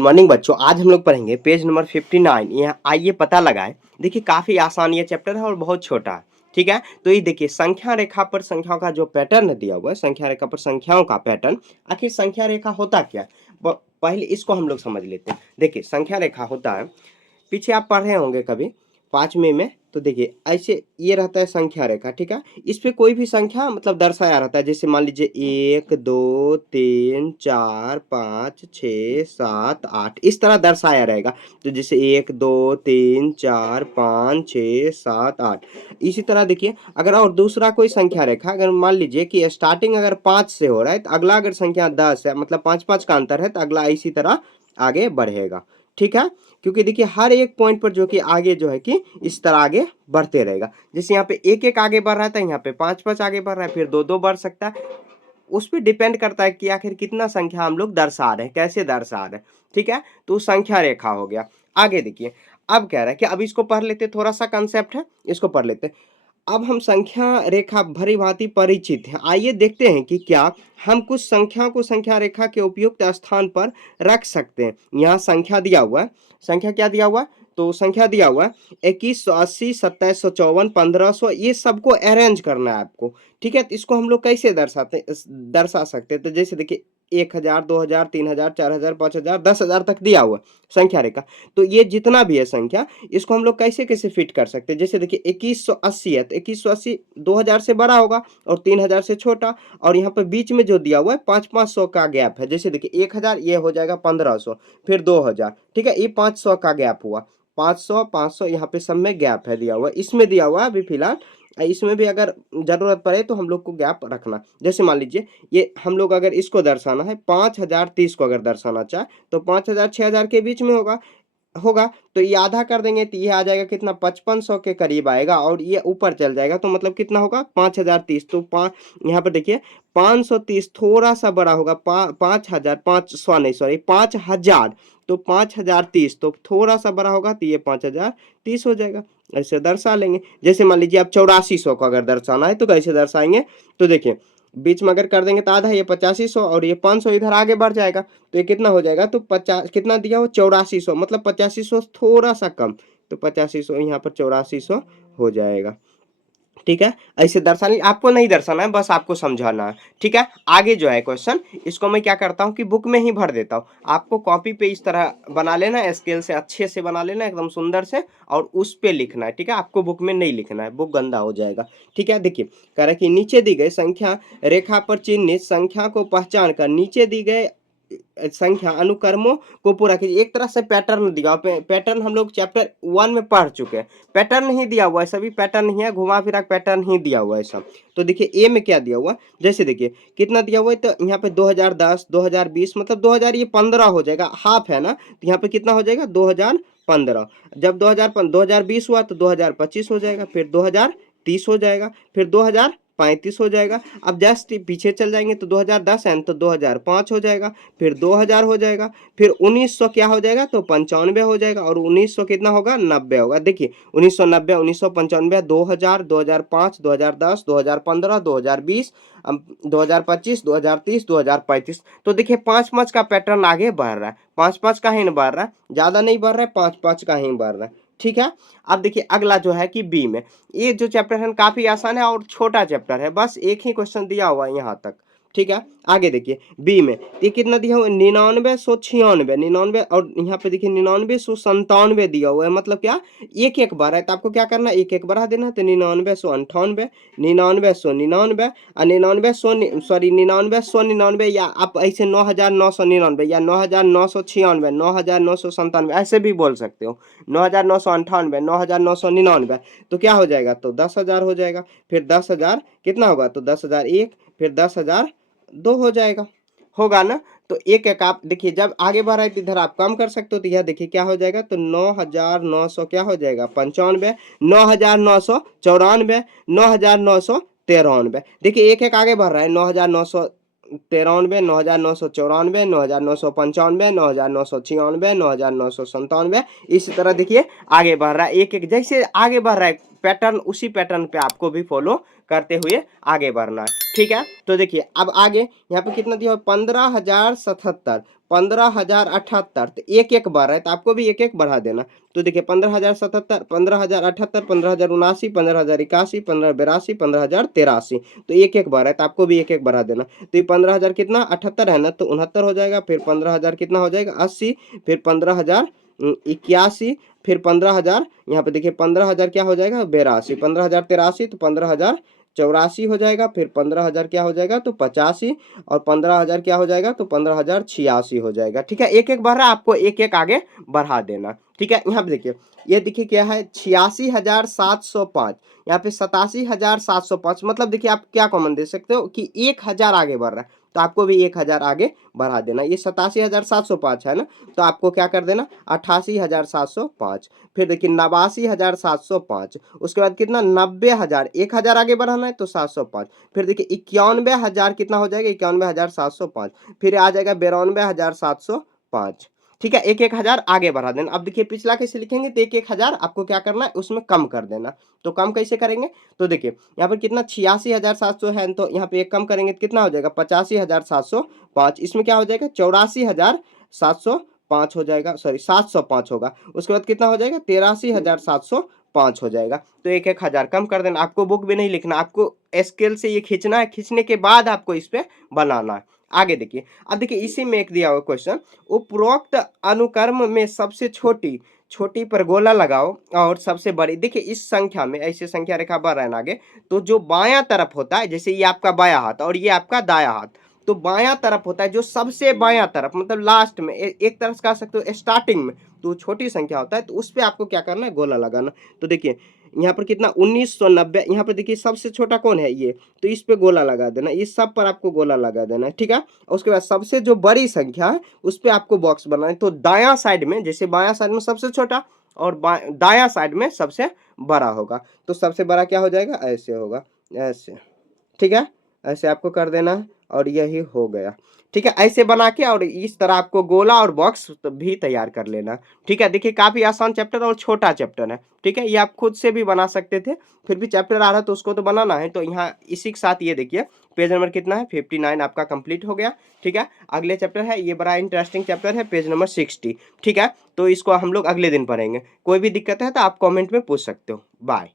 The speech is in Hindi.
मॉर्निंग बच्चों, आज हम लोग पढ़ेंगे पेज नंबर 59। यहाँ आइए पता लगाएं। देखिए काफ़ी आसान ये चैप्टर है और बहुत छोटा है। ठीक है, तो ये देखिए संख्या रेखा पर संख्याओं का जो पैटर्न दिया हुआ है, संख्या रेखा पर संख्याओं का पैटर्न। आखिर संख्या रेखा होता क्या है? पहले इसको हम लोग समझ लेते हैं। देखिए संख्या रेखा होता है, पीछे आप पढ़े होंगे कभी 5वीं में, तो देखिए ऐसे ये रहता है संख्या रेखा। ठीक है, इस पे कोई भी संख्या मतलब दर्शाया रहता है। जैसे मान लीजिए 1 2 3 4 5 6 7 8 इस तरह दर्शाया रहेगा। तो जैसे 1 2 3 4 5 6 7 8 इसी तरह देखिए। अगर और दूसरा कोई संख्या रेखा, अगर मान लीजिए कि स्टार्टिंग अगर 5 से हो रहा है, तो अगला अगर संख्या 10 है, मतलब 5 5 का अंतर है, तो अगला इसी तरह आगे बढ़ेगा। ठीक है, क्योंकि देखिए हर एक पॉइंट पर जो कि आगे जो है कि इस तरह आगे बढ़ते रहेगा। जैसे यहाँ पे 1 1 आगे बढ़ रहा था, यहाँ पे 5 5 आगे बढ़ रहा है, फिर 2 2 बढ़ सकता है। उस पर डिपेंड करता है कि आखिर कितना संख्या हम लोग दर्शा रहे हैं, कैसे दर्शा रहे हैं। ठीक है, तो संख्या रेखा हो गया। आगे देखिए, अब कह रहा है कि अब इसको पढ़ लेते, थोड़ा सा कंसेप्ट है, इसको पढ़ लेते। अब हम संख्या रेखा भली भांति परिचित हैं। आइए देखते हैं कि क्या हम कुछ संख्याओं को संख्या रेखा के उपयुक्त स्थान पर रख सकते हैं। यहाँ संख्या दिया हुआ है, संख्या क्या दिया हुआ है, तो संख्या दिया हुआ है 2180 2754 1500, ये सबको अरेंज करना है आपको। ठीक है, तो इसको हम लोग कैसे दर्शा सकते हैं। तो जैसे देखिए 1000 2000 3000 4000 5000 10000 तक दिया हुआ संख्या रेखा। तो ये जितना भी है संख्या, इसको हम लोग कैसे कैसे फिट कर सकते हैं। जैसे देखिए 2180 है, तो 2180 2000 से बड़ा होगा और 3000 से छोटा, और यहाँ पे बीच में जो दिया हुआ है 500 का गैप है। जैसे देखिए 1000 ये हो जाएगा 1500, फिर 2000। ठीक है, ये 500 का गैप हुआ, 500 500 यहाँ पे सब में गैप है दिया हुआ, इसमें दिया हुआ है अभी फिलहाल। इसमें भी अगर जरूरत पड़े तो हम लोग को गैप रखना। जैसे मान लीजिए ये हम लोग अगर इसको दर्शाना है 5030 को अगर दर्शाना चाहे, तो 5000 6000 के बीच में होगा होगा तो ये आधा कर देंगे, तो ये आ जाएगा कितना 5500 के करीब आएगा, और ये ऊपर चल जाएगा तो मतलब कितना होगा 5030। तो यहाँ पर देखिए 530 थोड़ा सा बड़ा होगा, 5000 500 नहीं सॉरी 5000, तो 5030 तो थोड़ा सा बड़ा होगा, तो ये 5030 हो जाएगा। ऐसे दर्शा लेंगे। जैसे मान लीजिए आप 8400 को अगर दर्शाना है, तो कैसे दर्शाएंगे, तो देखिए बीच में अगर कर देंगे तो आधा, ये 8500 और ये 500 इधर आगे बढ़ जाएगा, तो ये कितना हो जाएगा, तो 50 कितना दिया हो 8400, मतलब 8500 थोड़ा सा कम, तो 8500 यहाँ पर 8400 हो जाएगा। ठीक है, ऐसे दर्शाने, आपको नहीं दर्शाना है, बस आपको समझाना है। ठीक है, आगे जो है क्वेश्चन, इसको मैं क्या करता हूँ कि बुक में ही भर देता हूँ। आपको कॉपी पे इस तरह बना लेना, स्केल से अच्छे से बना लेना, एकदम सुंदर से, और उस पे लिखना है। ठीक है, आपको बुक में नहीं लिखना है, बुक गंदा हो जाएगा। ठीक है, देखिए कह रहा है कि नीचे दी गई संख्या रेखा पर चिन्हित संख्या को पहचान कर नीचे दी गए संख्या अनुक्रमों को पूरा कीजिए। एक तरह से पैटर्न दिया, पैटर्न हम लोग चैप्टर 1 में पढ़ चुके हैं। पैटर्न ही दिया हुआ है, सभी पैटर्न ही है, घुमा फिरा पैटर्न ही दिया हुआ है सब। तो देखिए ए में क्या दिया हुआ, जैसे देखिए कितना दिया हुआ है, तो यहाँ पे 2010 2020 मतलब 2000 ये 15 हो जाएगा, हाफ है ना, तो यहाँ पे कितना हो जाएगा 2015। जब 2020 हुआ तो 2025 हो जाएगा, फिर 2030 हो जाएगा, फिर 2035 हो जाएगा। अब जस्ट पीछे चल जाएंगे तो 2010 है तो 2005 हो जाएगा, फिर 2000 हो जाएगा, फिर 1900 क्या हो जाएगा, तो 95 हो जाएगा, और 1900 कितना होगा 90 होगा। देखिए 1990 1995 2000 2005 2010 2015 2020 2025 2030 2035। तो देखिए 5 5 का पैटर्न आगे बढ़ रहा है, 5 5 का ही बढ़ रहा है, ज्यादा नहीं बढ़ रहा है, 5 5 का ही बढ़ रहा है। ठीक है, अब देखिए अगला जो है कि बी में, ये जो चैप्टर है काफी आसान है और छोटा चैप्टर है, बस एक ही क्वेश्चन दिया हुआ है यहाँ तक। ठीक है, आगे देखिए बी में ये कितना दिया हुआ है 9996 99, और यहाँ पे देखिए 9997 दिया हुआ है, मतलब क्या एक एक बार है, तो आपको क्या करना है एक एक बढ़ा देना, तो 9998 9999 और 9999 या आप ऐसे 9999 या 9996 9997 ऐसे भी बोल सकते हो, 9998 9999, तो क्या हो जाएगा, तो 10,000 हो जाएगा। फिर 10,000 कितना होगा, तो 10,001, फिर 10,002 हो जाएगा, होगा ना। तो एक एक आप देखिए जब आगे बढ़ रहा है तो इधर आप कम कर सकते हो, तो यह देखिए क्या हो जाएगा, तो 9,900 क्या हो जाएगा 95, 9,994, 9,993। देखिए एक एक आगे बढ़ रहा है, 9,993, 9,994, 9,995, 9,996, 9,997, इसी तरह देखिए आगे बढ़ रहा है, एक एक जैसे आगे बढ़ रहा है पैटर्न, उसी पैटर्न पे आपको भी फॉलो करते हुए आगे बढ़ना है। ठीक है, तो देखिए अब आगे यहाँ पे कितना दिया है 15,077, 15,078, तो एक एक बढ़ रहा है तो आपको भी एक एक बढ़ा देना। तो देखिए 15,077, 15,078, 15,079, 15,081, 15,082, 15,083, तो एक एक बढ़ रहा है तो आपको भी एक एक बढ़ा देना। तो ये 15,000 कितना 78 है ना, तो 69 हो जाएगा, फिर 15,000 कितना हो जाएगा 80, फिर 15,081, फिर 15,000 यहाँ पे देखिए 15,000 क्या हो जाएगा 82, 15,083, तो 15,084 हो जाएगा, फिर 15,000 क्या हो जाएगा तो 85, और 15,000 क्या हो जाएगा तो 15,086 हो जाएगा। ठीक है, एक एक बढ़ रहा है, आपको एक एक आगे बढ़ा देना। ठीक है, यहाँ पे देखिए ये देखिए क्या है 86,705, यहाँ पे 87,705, मतलब देखिए आप क्या कॉमन दे सकते हो कि 1,000 आगे बढ़ रहा है तो आपको भी 1,000 आगे बढ़ा देना। ये 87,705 है ना, तो आपको क्या कर देना 88,705, फिर देखिए 89,705, उसके बाद कितना 90,000, 1,000 आगे बढ़ाना है तो 705, फिर देखिए 91,000 कितना हो जाएगा 91,705, फिर आ जाएगा 92,705। ठीक है, एक एक हजार आगे बढ़ा देना। अब देखिए पिछला कैसे लिखेंगे तो एक एक हजार आपको क्या करना है उसमें कम कर देना। तो कम कैसे करेंगे, तो देखिए यहाँ पर कितना 86,700 है, तो यहाँ पे एक कम करेंगे तो कितना हो जाएगा 85,705, इसमें क्या हो जाएगा 84,705 हो जाएगा, सॉरी 705 होगा। उसके बाद कितना हो जाएगा 83,705 हो जाएगा। तो एक एक हजार कम कर देना, आपको बुक भी नहीं लिखना, आपको स्केल से ये खींचना है, खींचने के बाद आपको इस पे बनाना है। आगे देखिए, अब देखिए इसी में एक दिया हुआ क्वेश्चन, उपरोक्त अनुक्रम में सबसे छोटी छोटी पर गोला लगाओ और सबसे बड़ी, देखिए इस संख्या में ऐसे संख्या रेखा बढ़ रहा है ना आगे, तो जो बायां तरफ होता है, जैसे ये आपका बायां हाथ और ये आपका दायां हाथ, तो बायां तरफ होता है जो सबसे बायां तरफ, मतलब लास्ट में एक तरफ से कह सकते हो स्टार्टिंग में, तो छोटी संख्या होता है तो उस पे आपको क्या करना है गोला लगाना। तो देखिए यहाँ पर कितना 1990, यहाँ पर देखिए सबसे छोटा कौन है ये, तो इस पे गोला लगा देना, इस सब पर आपको गोला लगा देना है। ठीक है, उसके बाद सबसे जो बड़ी संख्या है उस पे आपको बॉक्स बनाना है। तो दायां साइड में, जैसे बायां साइड में सबसे छोटा और दायां साइड में सबसे बड़ा होगा, तो सबसे बड़ा क्या हो जाएगा ऐसे होगा, ऐसे। ठीक है, ऐसे आपको कर देना है और यही हो गया। ठीक है, ऐसे बना के और इस तरह आपको गोला और बॉक्स भी तैयार कर लेना। ठीक है, देखिए काफी आसान चैप्टर और छोटा चैप्टर है। ठीक है, ये आप खुद से भी बना सकते थे, फिर भी चैप्टर आ रहा है तो उसको तो बनाना है। तो यहाँ इसी के साथ ये देखिए पेज नंबर कितना है 59 आपका कंप्लीट हो गया। ठीक है, अगले चैप्टर है, ये बड़ा इंटरेस्टिंग चैप्टर है, पेज नंबर 60। ठीक है, तो इसको हम लोग अगले दिन पढ़ेंगे। कोई भी दिक्कत है तो आप कॉमेंट में पूछ सकते हो। बाय।